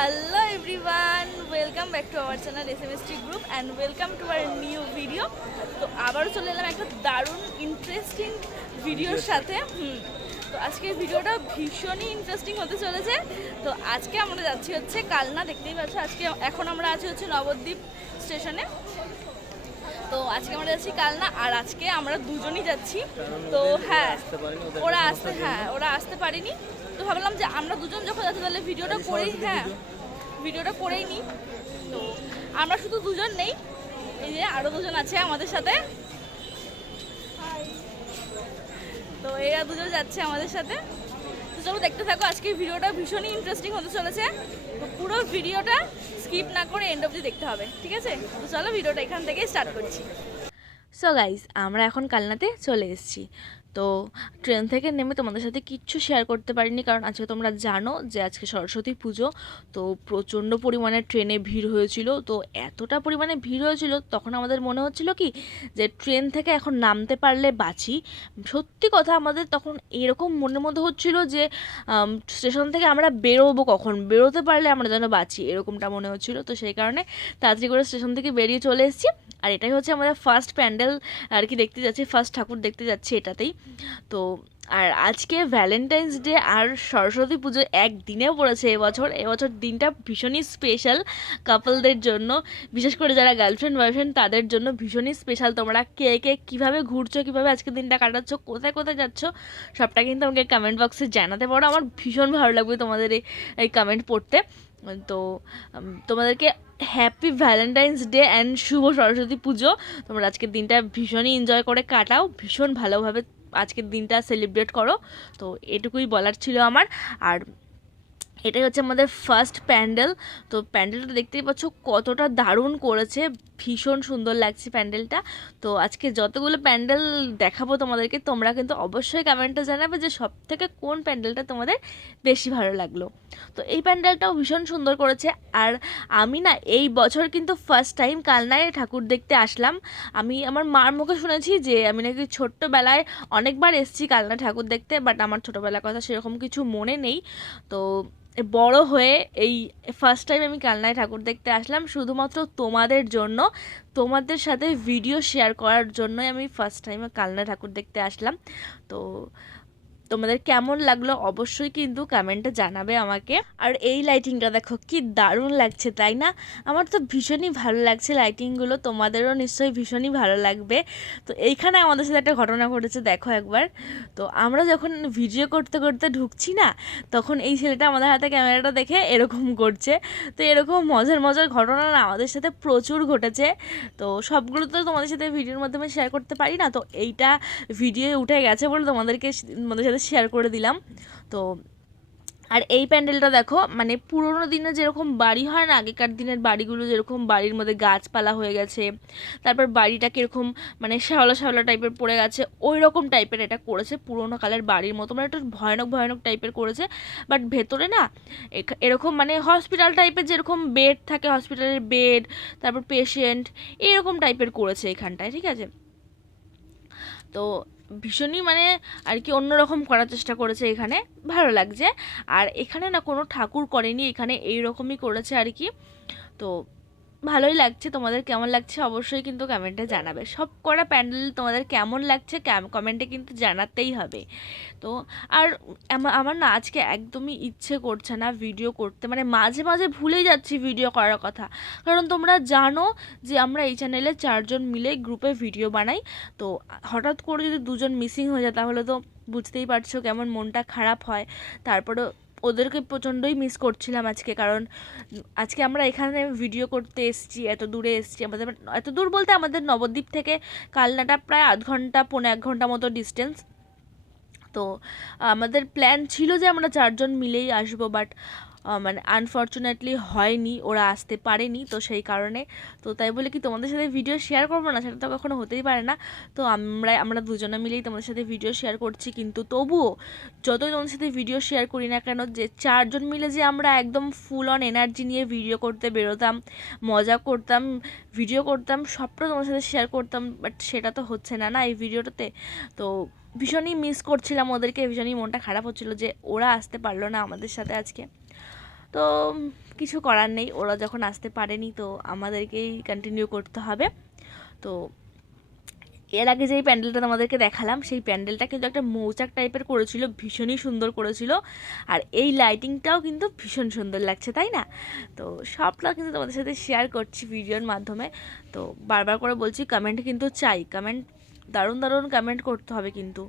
Hello everyone, welcome back to our channel SMST Group and welcome to our new video. তো আবারও চলে এলাম একটা দারুণ ইন্টারেস্টিং ভিডিওর সাথে। তো আজকের ভিডিওটা ভীষণই ইন্টারেস্টিং হতে চলেছে। তো আজকে আমরা যাচ্ছি হচ্ছে কালনা, দেখতেই পাচ্ছ এখন আমরা আছি হচ্ছে নবদ্বীপ স্টেশনে। তো আজকে আমরা যাচ্ছি কালনা, আর আজকে আমরা দুজনই যাচ্ছি। তো হ্যাঁ, ওরা আসতে পারেনি। তো ভাবলাম যে আমরা দুজন যখন যাচ্ছি তাহলে ভিডিওটা করেই নিই। তো আমরা শুধু দুজন নেই, এই যে আরো দুজন আছে আমাদের সাথে। তো এরা দুজন যাচ্ছে আমাদের সাথে। তো চলো দেখতে থাকো, আজকের ভিডিওটা ভীষণই ইন্টারেস্টিং হতে চলেছে। তো পুরো ভিডিওটা স্কিপ না করে এন্ড অবধি দেখতে হবে, ঠিক আছে? তো চলো ভিডিওটা এখান থেকে স্টার্ট করছি। সো গাইজ, আমরা এখন কালনাতে চলে এসেছি। তো ট্রেন থেকে নেমে তোমাদের সাথে কিচ্ছু শেয়ার করতে পারিনি, কারণ আজকে তোমরা জানো যে আজকে সরস্বতী পুজো। তো প্রচণ্ড পরিমাণে ট্রেনে ভিড় হয়েছিল। তো এতটা পরিমাণে ভিড় হয়েছিল, তখন আমাদের মনে হচ্ছিল কি যে ট্রেন থেকে এখন নামতে পারলে বাঁচি। সত্যি কথা, আমাদের তখন এরকম মনের মধ্যে হচ্ছিল যে স্টেশন থেকে আমরা বেরোতে পারলে আমরা যেন বাঁচি, এরকমটা মনে হচ্ছিল। তো সেই কারণে তাড়াতাড়ি করে স্টেশন থেকে বেরিয়ে চলে এসেছি। আর এটাই হচ্ছে আমাদের ফার্স্ট প্যান্ডেল আর কি দেখতে যাচ্ছি, ফার্স্ট ঠাকুর দেখতে যাচ্ছি এটাতেই। তো আর আজকে ভ্যালেন্টাইন্স ডে আর সরস্বতী পুজো একদিনে পড়েছে এবছর দিনটা ভীষণই স্পেশাল কাপলদের জন্য, বিশেষ করে যারা গার্লফ্রেন্ড বয়ফ্রেন্ড তাদের জন্য ভীষণই স্পেশাল। তোমরা কে কে কীভাবে ঘুরছো, কীভাবে আজকে দিনটা কাটাচ্ছ, কোথায় কোথায় যাচ্ছ, সবটা কিন্তু আমাকে কমেন্ট বক্সে জানাতে পারো। আমার ভীষণ ভালো লাগবে তোমাদের এই কমেন্ট পড়তে। তো তোমাদেরকে হ্যাপি ভ্যালেন্টাইন্স ডে অ্যান্ড শুভ সরস্বতী পুজো। তোমরা আজকের দিনটা ভীষণই এনজয় করে কাটাও, ভীষণ ভালোভাবে আজকের দিনটা সেলিব্রেট করো। তো এটুকুই বলার ছিল আমার। আর এটাই হচ্ছে আমাদের ফার্স্ট প্যান্ডেল। তো প্যান্ডেলটা দেখতেই পাচ্ছ কতটা দারুণ করেছে, ভীষণ সুন্দর লাগছে প্যান্ডেলটা। তো আজকে যতগুলো প্যান্ডেল দেখাবো তোমাদেরকে, তোমরা কিন্তু অবশ্যই কমেন্টে জানাবে যে সব থেকে কোন প্যান্ডেলটা তোমাদের বেশি ভালো লাগলো। তো এই প্যান্ডেলটাও ভীষণ সুন্দর করেছে। আর আমি না এই বছর কিন্তু ফার্স্ট টাইম কালনায় ঠাকুর দেখতে আসলাম। আমি আমার মার মুখে শুনেছি যে আমি নাকি ছোট্টবেলায় অনেকবার এসেছি কালনা ঠাকুর দেখতে, বাট আমার ছোটোবেলার কথা সেরকম কিছু মনে নেই। তো বড় হয়ে এই ফার্স্ট টাইম আমি কালনায় ঠাকুর দেখতে আসলাম শুধুমাত্র তোমাদের জন্য, তোমাদের সাথে ভিডিও শেয়ার করার জন্যই আমি ফার্স্ট টাইম কালনা ঠাকুর দেখতে আসলাম। তো তোমাদের কেমন লাগলো অবশ্যই কিন্তু কমেন্টে জানাবে আমাকে। আর এই লাইটিংটা দেখো কি দারুণ লাগছে, তাই না? আমার তো ভীষণই ভালো লাগছে লাইটিংগুলো, তোমাদেরও নিশ্চয়ই ভীষণই ভালো লাগবে। তো এইখানে আমাদের সাথে একটা ঘটনা ঘটেছে, দেখো একবার। তো আমরা যখন ভিডিও করতে করতে ঢুকছি না, তখন এই ছেলেটা আমাদের হাতে ক্যামেরাটা দেখে এরকম করছে। তো এরকম মজার মজার ঘটনা না আমাদের সাথে প্রচুর ঘটেছে। তো সবগুলো তো তোমাদের সাথে ভিডিওর মাধ্যমে শেয়ার করতে পারি না, তো এইটা ভিডিওয়ে উঠে গেছে বলে তোমাদের সাথে শেয়ার করে দিলাম। তো আর এই প্যান্ডেলটা দেখো, মানে পুরোনো দিনে যেরকম বাড়ি হয় না, আগেকার দিনের বাড়িগুলো যেরকম বাড়ির মধ্যে গাছপালা হয়ে গেছে, তারপর বাড়িটা কীরকম মানে শ্যাওলা শ্যাওলা টাইপের পড়ে গেছে, ওই রকম টাইপের এটা করেছে, পুরোনো কালের বাড়ির মতো, মানে একটু ভয়ানক ভয়ানক টাইপের করেছে। বাট ভেতরে না এরকম মানে হসপিটাল টাইপের, যেরকম বেড থাকে হসপিটালের বেড, তারপর পেশেন্ট, এইরকম টাইপের করেছে এখানটায়, ঠিক আছে? তো ভীষণই মানে আর কি অন্যরকম করার চেষ্টা করেছে এখানে, ভালো লাগছে। আর এখানে না কোনো ঠাকুর করেনি, এখানে এইরকমই করেছে আর কি। তো ভালোই লাগছে। তোমাদের কেমন লাগছে অবশ্যই কিন্তু কমেন্টে জানাবে। সব করা প্যান্ডেল তোমাদের কেমন লাগছে কমেন্টে কিন্তু জানাতেই হবে। তো আর আমার না আজকে একদমই ইচ্ছে করছে না ভিডিও করতে, মানে মাঝে মাঝে ভুলেই যাচ্ছি ভিডিও করার কথা। কারণ তোমরা জানো যে আমরা এই চ্যানেলে 4জন মিলে গ্রুপে ভিডিও বানাই। তো হঠাৎ করে যদি দুজন মিসিং হয়ে যায় তাহলে তো বুঝতেই পারছো কেমন মনটা খারাপ হয়। তারপরে ওদেরকে প্রচণ্ডই মিস করছিলাম আজকে, কারণ আজকে আমরা এখানে ভিডিও করতে এসেছি, এত দূরে এসেছি। আমাদের এত দূর বলতে আমাদের নবদ্বীপ থেকে কালনাটা প্রায় আধ ঘন্টা পৌনে 1 ঘন্টা মতো ডিস্টেন্স। তো আমাদের প্ল্যান ছিল যে আমরা 4জন মিলেই আসবো, বাট মানে আনফর্চুনেটলি হয়নি, ওরা আসতে পারেনি। তো সেই কারণে তো তাই বলে কি তোমাদের সাথে ভিডিও শেয়ার করবো না, সেটা তো কখনো হতেই পারে না। তো আমরা দুজনে মিলেই তোমাদের সাথে ভিডিও শেয়ার করছি, কিন্তু তবুও যতই তোমাদের সাথে ভিডিও শেয়ার করি না কেন, যে 4জন মিলে যে আমরা একদম ফুল অন এনার্জি নিয়ে ভিডিও করতে বেরোতাম, মজা করতাম, ভিডিও করতাম, সবটা তোমাদের সাথে শেয়ার করতাম, বাট সেটা তো হচ্ছে না এই ভিডিওটাতে। তো ভীষণই মিস করছিলাম ওদেরকে, ভীষণই মনটা খারাপ হচ্ছিলো যে ওরা আসতে পারলো না আমাদের সাথে আজকে। তো কিছু করার নেই, ওরা যখন আসতে পারেনি তো আমাদেরকেই কন্টিনিউ করতে হবে। তো এর আগে যেই প্যান্ডেলটা তোমাদেরকে দেখালাম সেই প্যান্ডেলটা কিন্তু একটা মৌচাক টাইপের করেছিল, ভীষণই সুন্দর করেছিল। আর এই লাইটিংটাও কিন্তু ভীষণ সুন্দর লাগছে, তাই না? তো সবটা কিন্তু তোমাদের সাথে শেয়ার করছি ভিডিওর মাধ্যমে। তো বারবার করে বলছি, কমেন্ট কিন্তু চাই, কমেন্ট দারুণ দারুণ কমেন্ট করতে হবে কিন্তু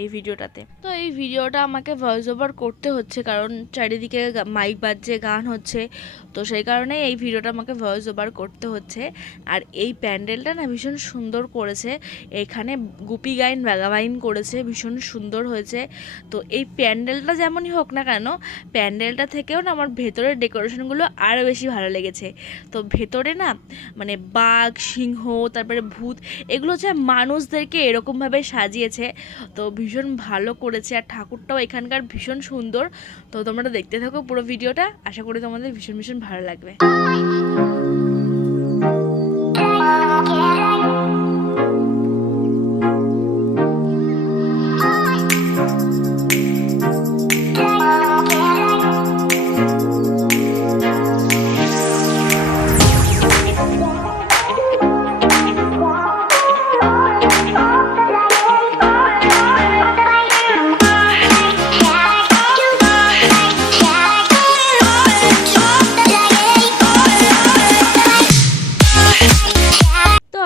এই ভিডিওটাতে। তো এই ভিডিওটা আমাকে ভয়েস ওভার করতে হচ্ছে কারণ চারিদিকে মাইক বাজছে, গান হচ্ছে, তো সেই কারণে এই ভিডিওটা আমাকে ভয়েস ওভার করতে হচ্ছে। আর এই প্যান্ডেলটা না ভীষণ সুন্দর করেছে, এখানে গুপি গাইন বাগাবাইন করেছে, ভীষণ সুন্দর হয়েছে। তো এই প্যান্ডেলটা যেমনই হোক না কেন, প্যান্ডেলটা থেকেও না আমার ভেতরের ডেকোরেশনগুলো আরও বেশি ভালো লেগেছে। তো ভেতরে না মানে বাঘ, সিংহ, তারপরে ভূত, এগুলো হচ্ছে মানুষদেরকে এরকমভাবে সাজিয়েছে, তো ভীষণ ভালো করেছে। আর ঠাকুরটাও এখানকার ভীষণ সুন্দর। তো তোমরা দেখতে থাকো পুরো ভিডিওটা, আশা করি তোমাদের ভীষণ ভীষণ ভালো লাগবে।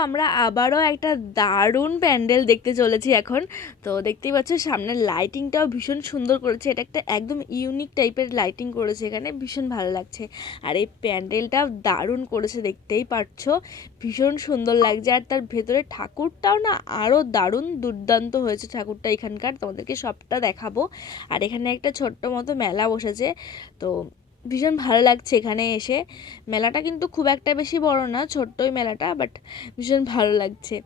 আমরা আবারও একটা দারুণ প্যান্ডেল দেখতে চলেছি এখন। তো দেখতেই পাচ্ছ সামনের লাইটিংটাও ভীষণ সুন্দর করেছে, এটা একটা একদম ইউনিক টাইপের লাইটিং করেছে, এখানে ভীষণ ভালো লাগছে। আর এই প্যান্ডেলটাও দারুণ করেছে, দেখতেই পাচ্ছ ভীষণ সুন্দর লাগছে। আর তার ভেতরে ঠাকুরটাও না আরও দারুণ দুর্দান্ত হয়েছে ঠাকুরটা এখানকার, তোমাদেরকে সবটা দেখাবো। আর এখানে একটা ছোট্ট মতো মেলা বসেছে, তো ভীষণ ভালো লাগছে এখানে এসে। মেলাটা কিন্তু খুব একটা বেশি বড় না, ছোট্টই মেলাটা, বাট ভীষণ ভালো লাগছে।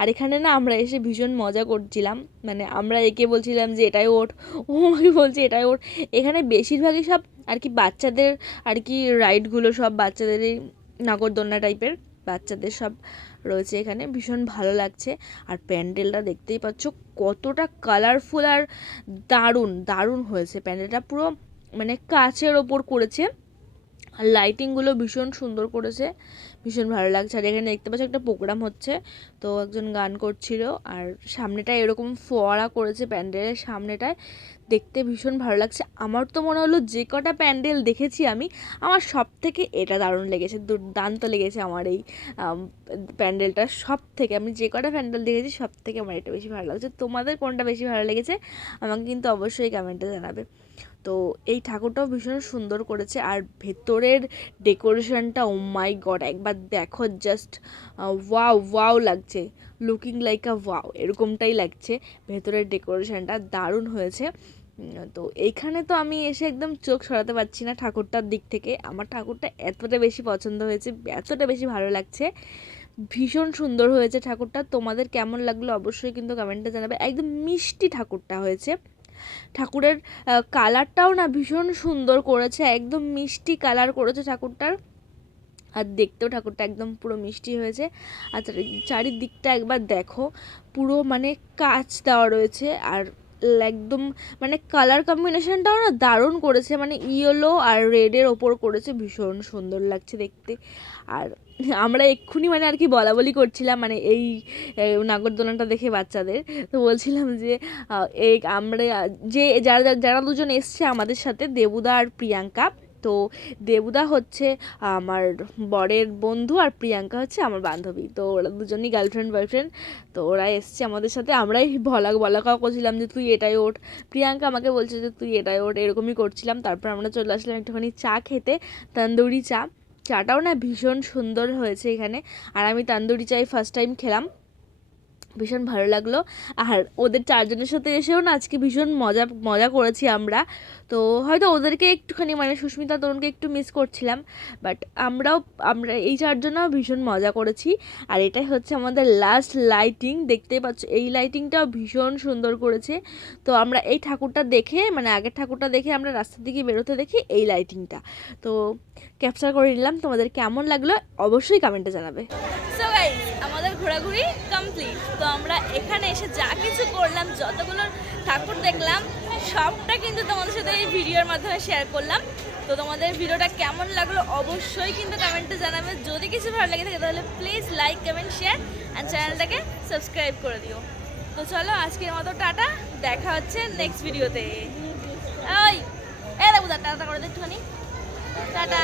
আর এখানে না আমরা এসে ভীষণ মজা করছিলাম, মানে আমরা একে বলছিলাম যে এটাই ওঠ, ও আমাকে বলছে এটাই ওঠ। এখানে বেশিরভাগই সব আর কি বাচ্চাদের আর কি রাইডগুলো, সব বাচ্চাদেরই নাগরদোলনা টাইপের বাচ্চাদের সব রয়েছে এখানে, ভীষণ ভালো লাগছে। আর প্যান্ডেলটা দেখতেই পাচ্ছ কতটা কালারফুল আর দারুণ দারুণ হয়েছে প্যান্ডেলটা, পুরো মানে কাচের ওপর করেছে। আর লাইটিংগুলো ভীষণ সুন্দর করেছে, ভীষণ ভালো লাগছে। আর এখানে দেখতে পাচ্ছি একটা প্রোগ্রাম হচ্ছে, তো একজন গান করছিল। আর সামনেটায় এরকম ফোয়ারা করেছে প্যান্ডেলের সামনেটায়, দেখতে ভীষণ ভালো লাগছে। আমার তো মনে হলো যে কটা প্যান্ডেল দেখেছি আমি, আমার সব থেকে এটা দারুণ লেগেছে, দুর্দান্ত লেগেছে আমার এই প্যান্ডেলটা সব থেকে। আমি যে কটা প্যান্ডেল দেখেছি সব থেকে আমার এটা বেশি ভালো লাগছে। তোমাদের কোনটা বেশি ভালো লেগেছে আমাকে কিন্তু অবশ্যই কমেন্টে জানাবে। তো এই ঠাকুরটাও ভীষণ সুন্দর করেছে। আর ভেতরের ডেকোরেশনটা ও মাই গড, একবার দেখো জাস্ট ওয়াও ওয়াও লাগছে, লুকিং লাইক আ ওয়াও, এরকমটাই লাগছে। ভেতরের ডেকোরেশনটা দারুণ হয়েছে। তো এইখানে তো আমি এসে একদম চোখ সরাতে পারছি না ঠাকুরটার দিক থেকে, আমার ঠাকুরটা এতটা বেশি পছন্দ হয়েছে, এতটা বেশি ভালো লাগছে, ভীষণ সুন্দর হয়েছে ঠাকুরটা। তোমাদের কেমন লাগলো অবশ্যই কিন্তু কমেন্টে জানাবে। একদম মিষ্টি ঠাকুরটা হয়েছে, ঠাকুরের কালারটাও না ভীষণ সুন্দর করেছে, একদম মিষ্টি কালার করেছে ঠাকুরটার। আর দেখতেও ঠাকুরটা একদম পুরো মিষ্টি হয়েছে। আর চারিদিকটা একবার দেখো, পুরো মানে কাঁচ দেওয়া রয়েছে। আর একদম মানে কালার কম্বিনেশনটাও না দারুণ করেছে, মানে ইয়েলো আর রেডের ওপর করেছে, ভীষণ সুন্দর লাগছে দেখতে। আর আমরা এক্ষুনি মানে আর কি বলা বলি করছিলাম, মানে এই নাগরদোলনাটা দেখে বাচ্চাদের, তো বলছিলাম যে এই আমরা যে যারা যারা দুজন এসছে আমাদের সাথে, দেবুদা আর প্রিয়াঙ্কা, তো দেবুদা হচ্ছে আমার বরের বন্ধু আর প্রিয়াঙ্কা হচ্ছে আমার বান্ধবী, তো ওরা দুজনই গার্লফ্রেন্ড বয়ফ্রেন্ড। তো ওরা এসছে আমাদের সাথে, আমরাই বলা কাও করছিলাম যে তুই এটাই ওঠ, প্রিয়াঙ্কা আমাকে বলছে যে তুই এটাই ওঠ, এরকমই করছিলাম। তারপর আমরা চলে আসলাম একটুখানি চা খেতে, তন্দুরি চা। চাটাও না ভীষণ সুন্দর হয়েছে এখানে। আর আমি তন্দুরি চাই ফার্স্ট টাইম খেলাম, ভীষণ ভালো লাগলো। আর ওদের চারজনের সাথে এসেও না আজকে ভীষণ মজা করেছি আমরা। তো হয়তো ওদেরকে একটুখানি মানে সুস্মিতা তরুণকে একটু মিস করছিলাম, বাট আমরা এই চারজনও ভীষণ মজা করেছি। আর এটাই হচ্ছে আমাদের লাস্ট লাইটিং, দেখতেই পাচ্ছ এই লাইটিংটাও ভীষণ সুন্দর করেছে। তো আমরা এই ঠাকুরটা দেখে মানে আগের ঠাকুরটা দেখে আমরা রাস্তার দিকে বেরোতে দেখি এই লাইটিংটা, তো ক্যাপচার করে নিলাম। তোমাদের কেমন লাগলো অবশ্যই কমেন্টে জানাবে। সো গাইস, আমাদের ঘোরাঘুরি কমপ্লিট। তো আমরা এখানে এসে যা কিছু করলাম, যতগুলো ঠাকুর দেখলাম, সবটা কিন্তু তোমাদের সাথে এই ভিডিওর মাধ্যমে শেয়ার করলাম। তো তোমাদের ভিডিওটা কেমন লাগলো অবশ্যই কিন্তু কমেন্টে জানাবে। যদি কিছু ভালো লেগে থাকে তাহলে please like comment share and চ্যানেলটাকে সাবস্ক্রাইব করে দিও। তো চলো আজকের মতো টাটা, দেখা হচ্ছে নেক্সট ভিডিওতে। ওই দেখো টাটা করে দে একটুখানি, টাটা।